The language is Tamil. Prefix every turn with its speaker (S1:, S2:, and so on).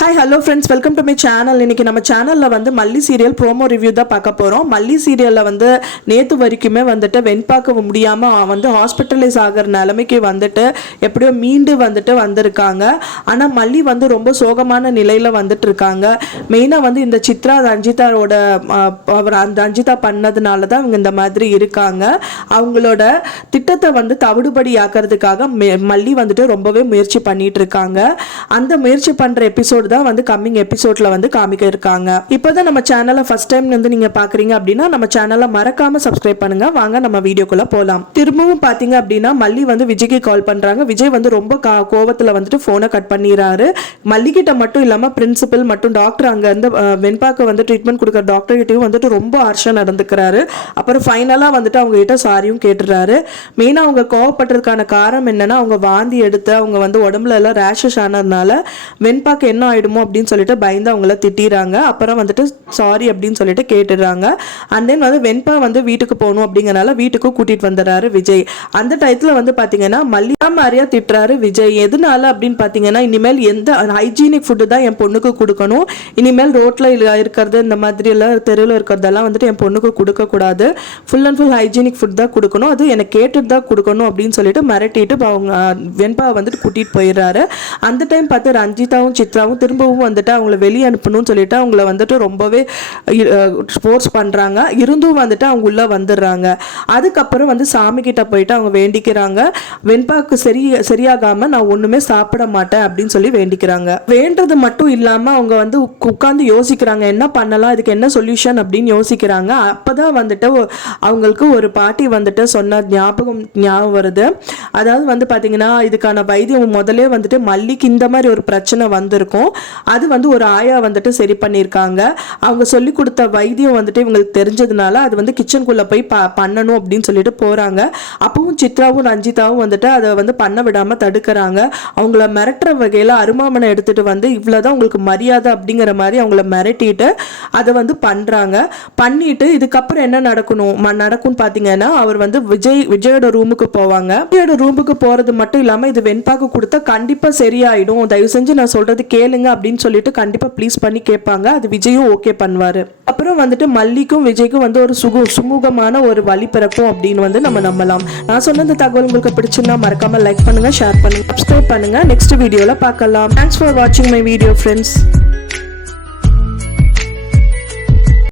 S1: Hi hello friends welcome to my channel இன்னைக்கு நம்ம சேனலில் வந்து மல்லி சீரியல் ப்ரோமோ ரிவ்யூ தான் பார்க்க போகிறோம் மல்லி சீரியலில் வந்து நேற்று வரைக்குமே வந்துட்டு வெண்பாக்க முடியாமல் வந்து ஹாஸ்பிட்டலைஸ் ஆகிற நிலைமைக்கு வந்துட்டு எப்படியோ மீண்டு வந்துட்டு வந்திருக்காங்க. ஆனால் மல்லி வந்து ரொம்ப சோகமான நிலையில் வந்துட்டு இருக்காங்க. மெயினாக வந்து இந்த சித்ரா ரஞ்சிதாரோட அவர் அந்த ரஞ்சிதா பண்ணதுனால தான் அவங்க இந்த மாதிரி இருக்காங்க. அவங்களோட திட்டத்தை வந்து தவிடுபடி ஆக்கிறதுக்காக மெ- மல்லி வந்துட்டு ரொம்பவே முயற்சி பண்ணிகிட்டு இருக்காங்க. அந்த முயற்சி பண்ணுற எபிசோடு தான் வந்து கம்மிங் எபிசோட்ல வந்து காமிக்க இருக்காங்க இப்போதான் நம்ம சேனலை ஃபர்ஸ்ட் டைம் வந்து நீங்க பாக்குறீங்க அப்படின்னா நம்ம சேனலை மறக்காம சப்ஸ்கிரைப் பண்ணுங்க. வாங்க நம்ம வீடியோக்குள்ள போலாம். திரும்பவும் பாத்தீங்க அப்படின்னா மல்லி வந்து விஜய்க்கு கால் பண்றாங்க. விஜய் வந்து ரொம்ப கா- கோவத்துல வந்துட்டு போனை கட் பண்ணிடுறாரு. மல்லிகிட்ட மட்டும் இல்லாம பிரின்சிபல் மட்டும் டாக்டர் அங்க இருந்து வெண்பாக்கு வந்து ட்ரீட்மெண்ட் கொடுக்குற டாக்டர் கிட்டயும் வந்துட்டு ரொம்ப ஹார்ஷா நடந்துக்கிறாரு. அப்புறம் ஃபைனலா வந்துட்டு அவங்க கிட்ட சாரியும் கேட்டுறாரு மெயினா அவங்க கோவப்படுறதுக்கான காரணம் என்னன்னா அவங்க வாந்தி எடுத்து அவங்க வந்து உடம்புல எல்லாம் ரேஷஸ் ஆனதுனால வெண்பாக்கு என்ன ஆகிடுமோ அப்படின்னு சொல்லிட்டு பயந்து அவங்கள திட்டிடுறாங்க அப்புறம் வந்துட்டு சாரி அப்படின்னு சொல்லிட்டு கேட்டுடுறாங்க அண்ட் தென் வந்து வெண்பா வந்து வீட்டுக்கு போகணும் அப்படிங்கறனால வீட்டுக்கும் கூட்டிகிட்டு வந்துடுறாரு விஜய். அந்த டயத்தில் வந்து பார்த்தீங்கன்னா மல்லியா மாதிரியா திட்டுறாரு விஜய். எதனால? அப்படின்னு பார்த்தீங்கன்னா இனிமேல் எந்த ஹைஜீனிக் ஃபுட்டு தான் என் பொண்ணுக்கு கொடுக்கணும். இனிமேல் ரோட்டில் இருக்கிறது இந்த மாதிரி எல்லாம் தெருவில் இருக்கிறதெல்லாம் வந்துட்டு என் பொண்ணுக்கு கொடுக்கக்கூடாது full and full hygienic food தான் கொடுக்கணும். அது எனக்கு கேட்டுட்டு தான் கொடுக்கணும். அப்படின்னு சொல்லிட்டு மிரட்டிட்டு அவங்க வெண்பா வந்துட்டு கூட்டிகிட்டு போயிடுறாரு. அந்த டைம் பார்த்து ரஞ்சிதாவும் சித்ராவும் திரும்பவும் வந்துட்டு அவங்கள வெளியே அனுப்பணும்னு சொல்லிட்டு அவங்கள வந்துட்டு ரொம்பவே ஸ்போர்ட்ஸ் பண்ணுறாங்க இருந்தும் வந்துட்டு அவங்க உள்ளே வந்துடுறாங்க. அதுக்கப்புறம் வந்து சாமி கிட்ட போயிட்டு அவங்க வேண்டிக்கிறாங்க. வெண்பாக்கு சரி சரியாகாமல் நான் ஒன்றுமே சாப்பிட மாட்டேன் அப்படின்னு சொல்லி வேண்டிக்கிறாங்க. வேண்டது மட்டும் இல்லாமல் அவங்க வந்து உட்காந்து யோசிக்கிறாங்க. என்ன பண்ணலாம்? இதுக்கு என்ன சொல்யூஷன் அப்படின்னு யோசிக்கிறாங்க. அப்போ தான் வந்துட்டு அவங்களுக்கு ஒரு பாட்டி வந்துட்டு சொன்ன ஞாபகம் ஞாபகம் வருது. அதாவது வந்து பார்த்திங்கன்னா இதுக்கான வைத்தியம் முதல்ல வந்துட்டு மல்லிக்கு இந்த மாதிரி ஒரு பிரச்சனை வந்திருக்கும். அது வந்து ஒரு ஆயா வந்துட்டு சரி பண்ணியிருக்காங்க. அவங்க சொல்லி கொடுத்த வைத்தியம் வந்துட்டு இவங்களுக்கு தெரிஞ்சதுனால அது வந்து கிச்சனுக்குள்ளே போய் ப பண்ணணும் அப்படின்னு சொல்லிட்டு போகிறாங்க அப்பவும் சித்ராவும் ரஞ்சிதாவும் வந்துட்டு அதை வந்து பண்ண விடாமல் தடுக்கிறாங்க. அவங்கள மிரட்டுற வகையில் அருமாமனை எடுத்துகிட்டு வந்து இவ்வளோதான் உங்களுக்கு மரியாதை அப்படிங்கிற மாதிரி அவங்கள மிரட்டிட்டு அதை வந்து பண்ணுறாங்க பண்ணிட்டு இதுக்கப்புறம் என்ன நடக்கணும்? ம- நடக்கும்னு பார்த்தீங்கன்னா அவர் வந்து விஜய் விஜயோட ரூமுக்கு போவாங்க. விஜயோட ரூமுக்கு போகிறது மட்டும் இல்லாமல் இது வெண்பாக்கு கொடுத்தா கண்டிப்பாக சரியாயிடும். தயவு செஞ்சு நான் சொல்கிறது கேளுங்க. அப்படின்னு சொல்லிட்டு கண்டிப்பாக ப்ளீஸ் பண்ணி கேட்பாங்க. அது விஜயும் ஓகே பண்ணுவாரு. அப்புறம் வந்துட்டு மல்லிக்கும் விஜய்க்கும் வந்து ஒரு சுகு சுமூகமான ஒரு வழி பிறக்கும் அப்படின்னு வந்து நம்ம நம்பலாம். நான் சொன்ன இந்த தகவல் உங்களுக்கு பிடிச்சிருந்தா மறக்காம லைக் பண்ணுங்க ஷேர் பண்ணுங்க சப்ஸ்கிரைப் பண்ணுங்க. நெக்ஸ்ட் வீடியோவில் பார்க்கலாம். தேங்க்ஸ் ஃபார் வாட்சிங் மை வீடியோ ஃப்ரெண்ட்ஸ்